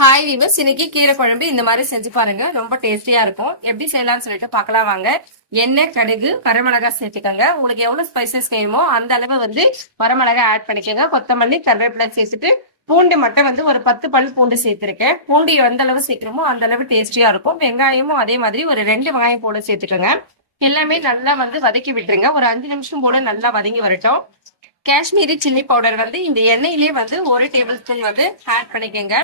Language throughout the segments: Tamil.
ஹாய் வீவர்ஸ், இன்னைக்கு கீரை குழம்பு இந்த மாதிரி செஞ்சு பாருங்க. ரொம்ப டேஸ்டியா இருக்கும். எப்படி செய்யலாம்னு சொல்லிட்டு பார்க்கலாம் வாங்க. எண்ணெய், கடுகு, வரமிளகாய் சேர்த்துக்கோங்க. உங்களுக்கு எவ்வளவு ஸ்பைசஸ் வேணுமோ அந்த அளவு வரமிளகாய் ஆட் பண்ணிக்கோங்க. கொத்தமல்லி, கருவேப்பிலை சேர்த்துட்டு பூண்டு மட்டும் ஒரு 10 பல் பூண்டு சேர்த்திருக்கேன். பூண்டு எந்த அளவு சேர்க்கிறோமோ அந்த அளவு டேஸ்டியா இருக்கும். வெங்காயமும் அதே மாதிரி ஒரு 2 வெங்காயம் போல சேர்த்துக்கோங்க. எல்லாமே நல்லா வதக்கி விட்டுருங்க. ஒரு 5 நிமிஷம் போல நல்லா வதங்கி வரட்டும். காஷ்மீரி சில்லி பவுடர் இந்த எண்ணெயிலேயே 1 டேபிள் ஸ்பூன் ஆட் பண்ணிக்கோங்க.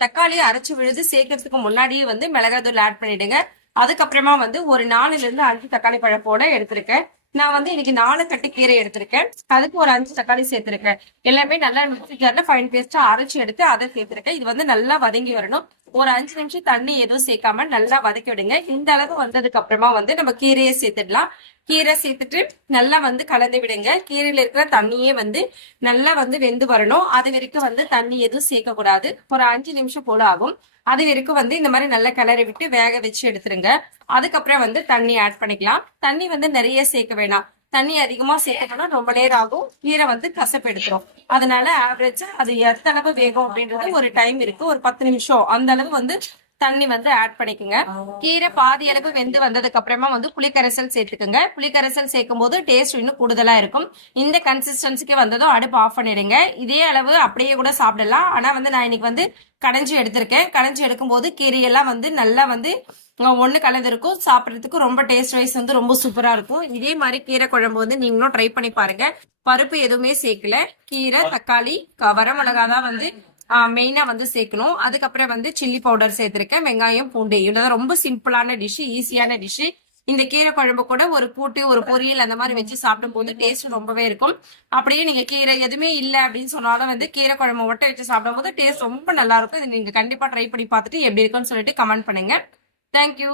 தக்காளி அரைச்சு விழுது சேர்க்கறதுக்கு முன்னாடியே மிளகாய் ஆட் பண்ணிடுங்க. அதுக்கப்புறமா ஒரு 4ல இருந்து 5 தக்காளி பழம் போல எடுத்திருக்கேன். நான் இன்னைக்கு 4 கட்டி கீரை எடுத்திருக்கேன். அதுக்கு ஒரு 5 தக்காளி சேர்த்திருக்கேன். எல்லாமே நல்லா மிக்ஸி ஜார்ல ஃபைன் பேஸ்டா அரைச்சு எடுத்து அதை சேர்த்திருக்கேன். இது நல்லா வதங்கி வரணும். ஒரு 5 நிமிஷம் தண்ணி எதுவும் சேர்க்காம நல்லா வதக்கி விடுங்க. இந்த அளவு வந்ததுக்கு அப்புறமா நம்ம கீரையை சேர்த்துடலாம். கீரை சேர்த்துட்டு நல்லா கலந்து விடுங்க. கீரையில இருக்கிற தண்ணியே நல்லா வெந்து வரணும். அது வரைக்கும் தண்ணி எதுவும் சேர்க்க கூடாது. ஒரு 5 நிமிஷம் போல ஆகும். அது வரைக்கும் இந்த மாதிரி நல்லா கிளறி விட்டு வேக வச்சு எடுத்துருங்க. அதுக்கப்புறம் தண்ணி ஆட் பண்ணிக்கலாம். தண்ணி நிறைய சேர்க்க வேணாம். தண்ணி அதிகமா சேர்க்கணும்னா ரொம்ப நேரம் ஆகும். கீரை கசப்பு எடுத்துரும். அதனால ஆவரேஜா அது எந்த அளவு வேகும் அப்படின்றது ஒரு டைம் இருக்கு. ஒரு 10 நிமிஷம் அந்த அளவு தண்ணி ஆட் பண்ணிக்கோங்க. கீரை பாதி அளவு வெந்து வந்ததுக்கு அப்புறமா புளிக்கரைசல் சேர்த்துக்குங்க. புளிக்கரைசல் சேர்க்கும் போது டேஸ்ட் இன்னும் கூடுதலா இருக்கும். இந்த கன்சிஸ்டன்சிக்கு வந்ததும் அடுப்பு ஆஃப் பண்ணிடுங்க. இதே அளவு அப்படியே கூட சாப்பிடலாம். ஆனா நான் இன்னைக்கு கடைஞ்சி எடுத்திருக்கேன். கடைஞ்சி எடுக்கும் போது கீரையெல்லாம் நல்லா ஒண்ணு கலந்து இருக்கும். சாப்பிடறதுக்கு ரொம்ப டேஸ்ட் வைஸ் ரொம்ப சூப்பரா இருக்கும். இதே மாதிரி கீரை குழம்பு நீங்களும் ட்ரை பண்ணி பாருங்க. பருப்பு எதுவுமே சேர்க்கல. கீரை, தக்காளி, வரமிளகா தான் மெயினா சேர்க்கணும். அதுக்கப்புறம் சில்லி பவுடர் சேர்த்திருக்கேன். வெங்காயம், பூண்டு, இதுதான் ரொம்ப சிம்பிளான டிஷ், ஈஸியான டிஷ். இந்த கீரை குழம்பு கூட ஒரு கூட்டு, ஒரு பொரியல் அந்த மாதிரி வச்சு சாப்பிடும் போது டேஸ்ட் ரொம்பவே இருக்கும். அப்படியே நீங்க கீரை எதுவுமே இல்லை அப்படின்னு சொன்னாலும் கீரை குழம்பு மட்டும் வச்சு சாப்பிடும் போது டேஸ்ட் ரொம்ப நல்லா இருக்கும். இது நீங்க கண்டிப்பா ட்ரை பண்ணி பார்த்துட்டு எப்படி இருக்குன்னு சொல்லிட்டு கமெண்ட் பண்ணுங்க. தேங்க்யூ.